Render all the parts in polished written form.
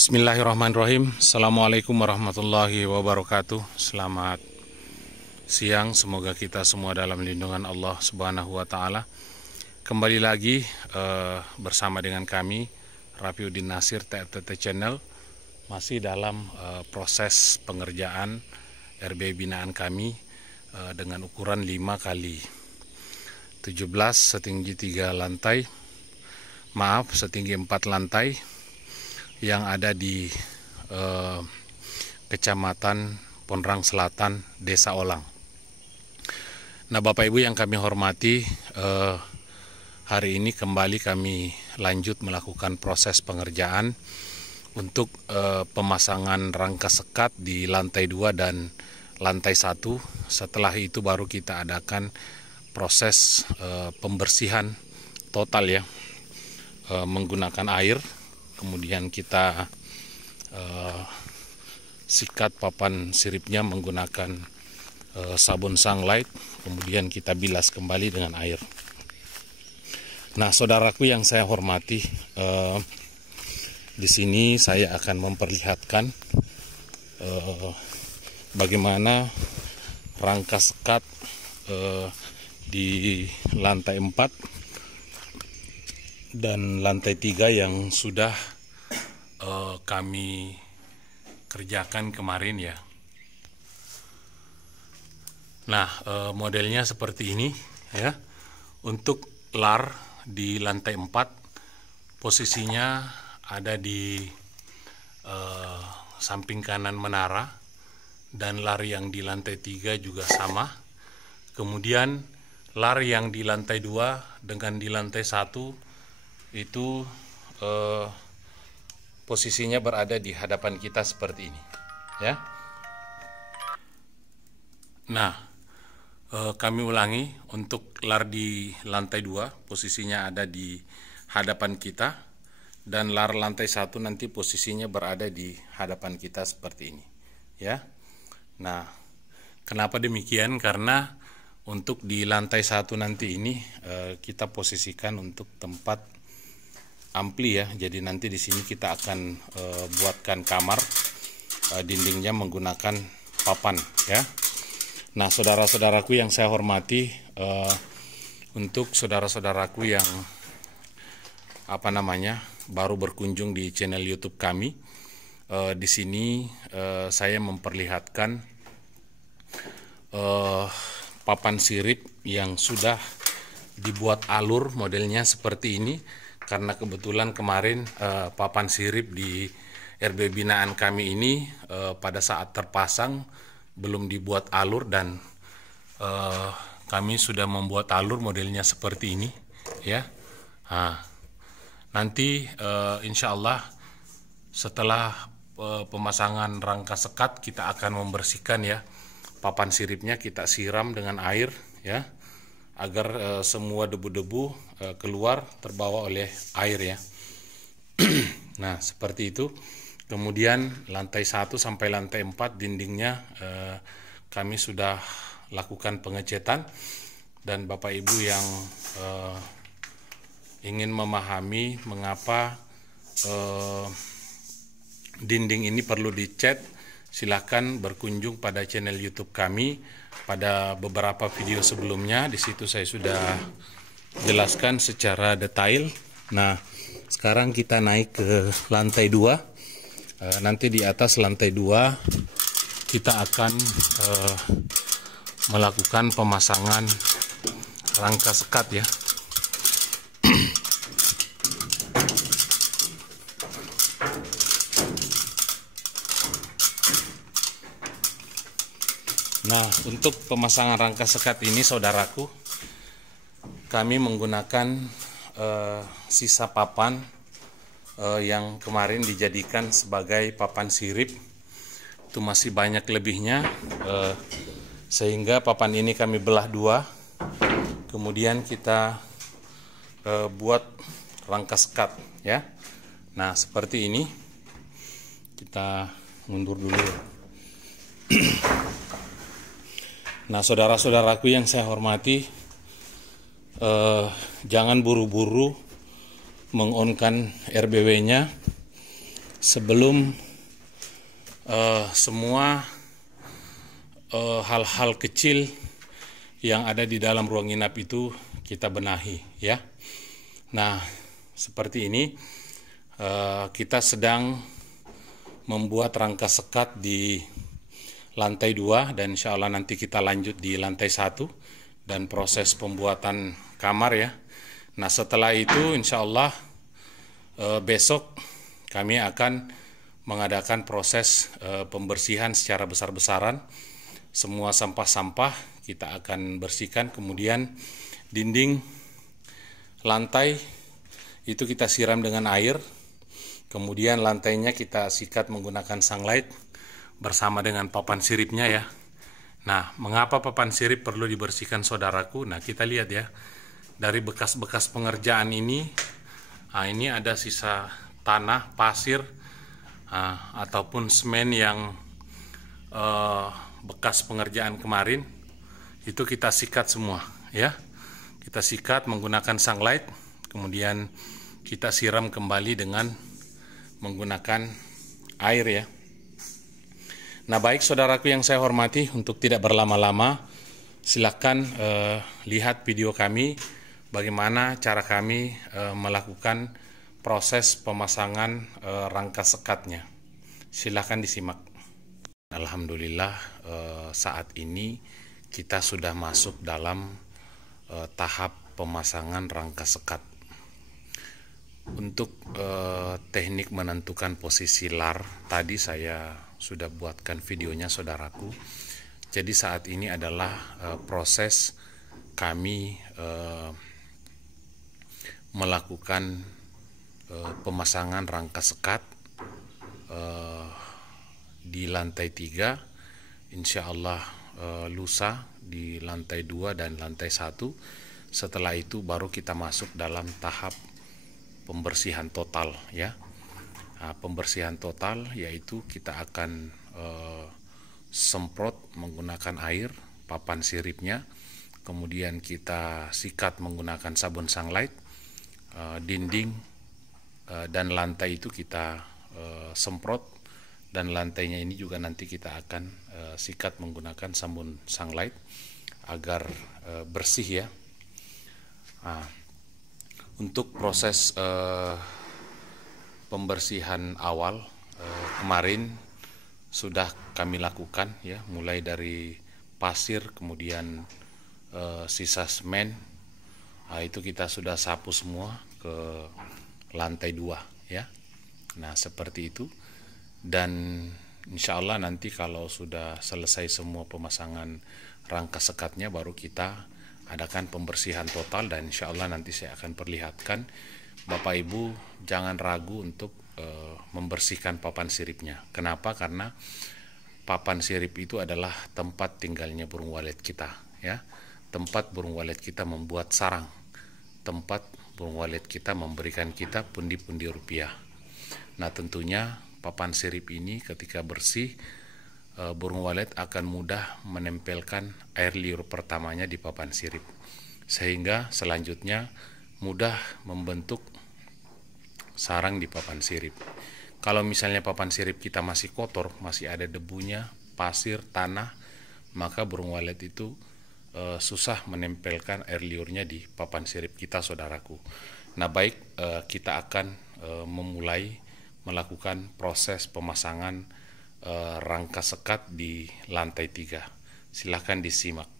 Bismillahirrahmanirrahim. Assalamualaikum warahmatullahi wabarakatuh. Selamat siang. Semoga kita semua dalam lindungan Allah Subhanahu wa Ta'ala. Kembali lagi bersama dengan kami Rafiuddin Nasir TFTT Channel, masih dalam proses pengerjaan RB binaan kami dengan ukuran 5 kali 17 setinggi 3 lantai, setinggi 4 lantai, yang ada di Kecamatan Ponrang Selatan, Desa Olang. Nah, Bapak Ibu yang kami hormati, hari ini kembali kami lanjut melakukan proses pengerjaan untuk pemasangan rangka sekat di lantai 2 dan lantai 1. Setelah itu baru kita adakan proses pembersihan total ya, menggunakan air. Kemudian kita sikat papan siripnya menggunakan sabun Sunlight, kemudian kita bilas kembali dengan air. Nah, saudaraku yang saya hormati, di sini saya akan memperlihatkan bagaimana rangka sekat di lantai 4 dan lantai 3 yang sudah kami kerjakan kemarin ya. Nah, modelnya seperti ini ya. Untuk lar di lantai 4 posisinya ada di samping kanan menara, dan lar yang di lantai 3 juga sama. Kemudian lar yang di lantai 2 dengan di lantai 1 itu posisinya berada di hadapan kita seperti ini ya. Nah, kami ulangi, untuk lar di lantai 2 posisinya ada di hadapan kita, dan lar lantai 1 nanti posisinya berada di hadapan kita seperti ini ya. Nah, kenapa demikian? Karena untuk di lantai 1 nanti ini kita posisikan untuk tempat ampli ya. Jadi nanti di sini kita akan buatkan kamar, dindingnya menggunakan papan ya. Nah, saudara-saudaraku yang saya hormati, untuk saudara-saudaraku yang baru berkunjung di channel YouTube kami, di sini saya memperlihatkan papan sirip yang sudah dibuat alur, modelnya seperti ini. Karena kebetulan kemarin papan sirip di RB binaan kami ini pada saat terpasang belum dibuat alur, dan kami sudah membuat alur modelnya seperti ini ya. Nah, nanti insya Allah setelah pemasangan rangka sekat kita akan membersihkan ya papan siripnya, kita siram dengan air ya, agar semua debu-debu keluar terbawa oleh air ya. Nah, seperti itu. Kemudian lantai 1 sampai lantai 4 dindingnya kami sudah lakukan pengecetan, dan Bapak Ibu yang ingin memahami mengapa dinding ini perlu dicat, silahkan berkunjung pada channel YouTube kami. Pada beberapa video sebelumnya di situ saya sudah jelaskan secara detail. Nah, sekarang kita naik ke lantai 2. Nanti di atas lantai 2 kita akan melakukan pemasangan rangka sekat ya. Nah, untuk pemasangan rangka sekat ini, saudaraku, kami menggunakan sisa papan yang kemarin dijadikan sebagai papan sirip. Itu masih banyak lebihnya, sehingga papan ini kami belah 2. Kemudian kita buat rangka sekat ya. Nah, seperti ini. Kita mundur dulu. Nah, saudara-saudaraku yang saya hormati, jangan buru-buru mengonkan RBW-nya, sebelum semua hal-hal kecil yang ada di dalam ruang inap itu kita benahi, ya. Nah, seperti ini kita sedang membuat rangka sekat di lantai 2 dan insya Allah nanti kita lanjut di lantai 1 dan proses pembuatan kamar, ya. Nah, setelah itu insya Allah besok kami akan mengadakan proses pembersihan secara besar-besaran. Semua sampah-sampah kita akan bersihkan, kemudian dinding lantai itu kita siram dengan air, kemudian lantainya kita sikat menggunakan sunlight bersama dengan papan siripnya, ya. Nah, mengapa papan sirip perlu dibersihkan, saudaraku? Nah, kita lihat ya, dari bekas-bekas pengerjaan ini, ini ada sisa tanah, pasir, ataupun semen yang bekas pengerjaan kemarin, itu kita sikat semua, ya. Kita sikat menggunakan sunlight, kemudian kita siram kembali dengan menggunakan air, ya. Nah, baik saudaraku yang saya hormati, untuk tidak berlama-lama, silakan lihat video kami bagaimana cara kami melakukan proses pemasangan rangka sekatnya. Silakan disimak. Alhamdulillah, saat ini kita sudah masuk dalam tahap pemasangan rangka sekat. Untuk teknik menentukan posisi lar, tadi saya sudah buatkan videonya, saudaraku. Jadi saat ini adalah proses kami melakukan pemasangan rangka sekat di lantai 3, insya Allah lusa di lantai 2 dan lantai 1. Setelah itu baru kita masuk dalam tahap pembersihan total, ya. Nah, pembersihan total yaitu kita akan semprot menggunakan air, papan siripnya, kemudian kita sikat menggunakan sabun sunlight, dinding dan lantai itu kita semprot, dan lantainya ini juga nanti kita akan sikat menggunakan sabun sunlight agar bersih, ya. Nah, untuk proses pembersihan awal kemarin sudah kami lakukan, ya, mulai dari pasir, kemudian sisa semen, itu kita sudah sapu semua ke lantai 2, ya. Nah, seperti itu. Dan insya Allah nanti kalau sudah selesai semua pemasangan rangka sekatnya, baru kita adakan pembersihan total, dan insya Allah nanti saya akan perlihatkan. Bapak Ibu jangan ragu untuk membersihkan papan siripnya. Kenapa? Karena papan sirip itu adalah tempat tinggalnya burung walet kita, ya. Tempat burung walet kita membuat sarang, tempat burung walet kita memberikan kita pundi-pundi rupiah. Nah, tentunya papan sirip ini ketika bersih, burung walet akan mudah menempelkan air liur pertamanya di papan sirip, sehingga selanjutnya mudah membentuk sarang di papan sirip. Kalau misalnya papan sirip kita masih kotor, masih ada debunya, pasir, tanah, maka burung walet itu susah menempelkan air liurnya di papan sirip kita, saudaraku. Nah, baik, kita akan memulai melakukan proses pemasangan rangka sekat di lantai 3. Silakan disimak.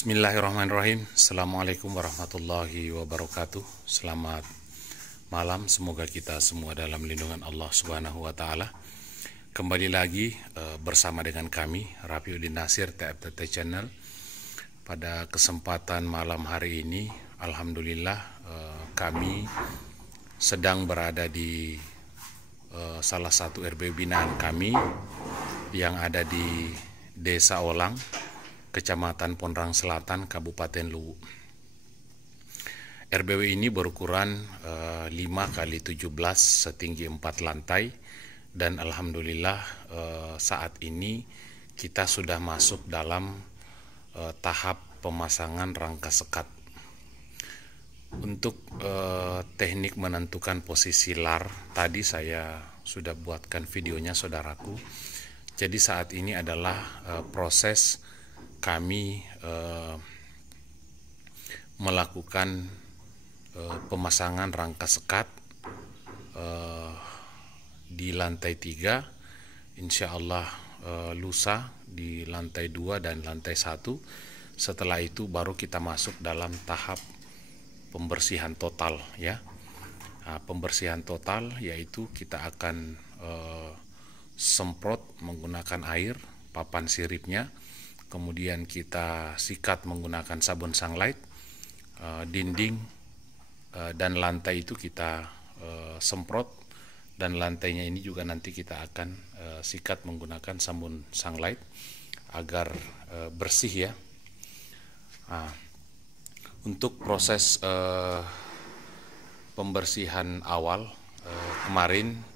Bismillahirrahmanirrahim. Assalamualaikum warahmatullahi wabarakatuh. Selamat malam. Semoga kita semua dalam lindungan Allah Subhanahu wa taala. Kembali lagi bersama dengan kami Rafiuddin Nasir TFTT Channel. Pada kesempatan malam hari ini, alhamdulillah kami sedang berada di salah satu RBW binaan kami yang ada di Desa Olang, Kecamatan Pondrang Selatan, Kabupaten Luwu. RBW ini berukuran 5 kali 17 setinggi 4 lantai, dan alhamdulillah saat ini kita sudah masuk dalam tahap pemasangan rangka sekat. Untuk teknik menentukan posisi lar, tadi saya sudah buatkan videonya saudaraku. Jadi saat ini adalah proses kami melakukan pemasangan rangka sekat di lantai 3, insya Allah lusa di lantai 2 dan lantai 1. Setelah itu baru kita masuk dalam tahap pembersihan total ya. Nah, pembersihan total yaitu kita akan semprot menggunakan air, papan siripnya, kemudian kita sikat menggunakan sabun sunlight, dinding dan lantai itu kita semprot, dan lantainya ini juga nanti kita akan sikat menggunakan sabun sunlight agar bersih ya. Nah, untuk proses pembersihan awal kemarin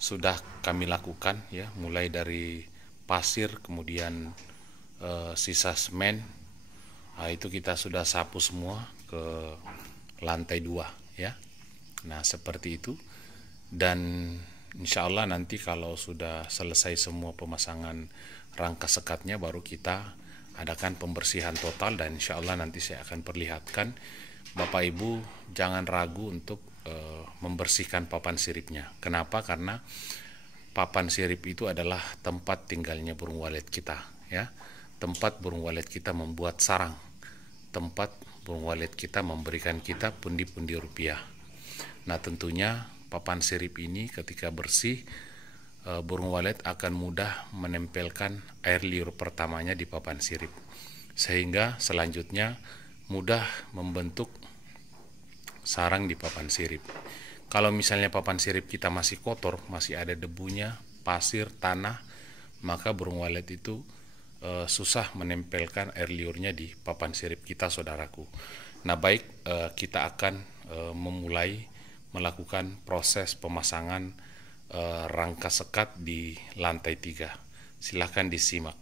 sudah kami lakukan ya, mulai dari pasir, kemudian sisa semen, itu kita sudah sapu semua ke lantai 2 ya. Nah seperti itu, dan insya Allah nanti kalau sudah selesai semua pemasangan rangka sekatnya baru kita adakan pembersihan total, dan insya Allah nanti saya akan perlihatkan. Bapak Ibu jangan ragu untuk membersihkan papan siripnya. Kenapa? Karena papan sirip itu adalah tempat tinggalnya burung walet kita ya. Tempat burung walet kita membuat sarang, tempat burung walet kita memberikan kita pundi-pundi rupiah. Nah tentunya papan sirip ini ketika bersih, burung walet akan mudah menempelkan air liur pertamanya di papan sirip, sehingga selanjutnya mudah membentuk sarang di papan sirip. Kalau misalnya papan sirip kita masih kotor, masih ada debunya, pasir, tanah, maka burung walet itu susah menempelkan air liurnya di papan sirip kita saudaraku. Nah baik, kita akan memulai melakukan proses pemasangan rangka sekat di lantai 3. Silahkan disimak.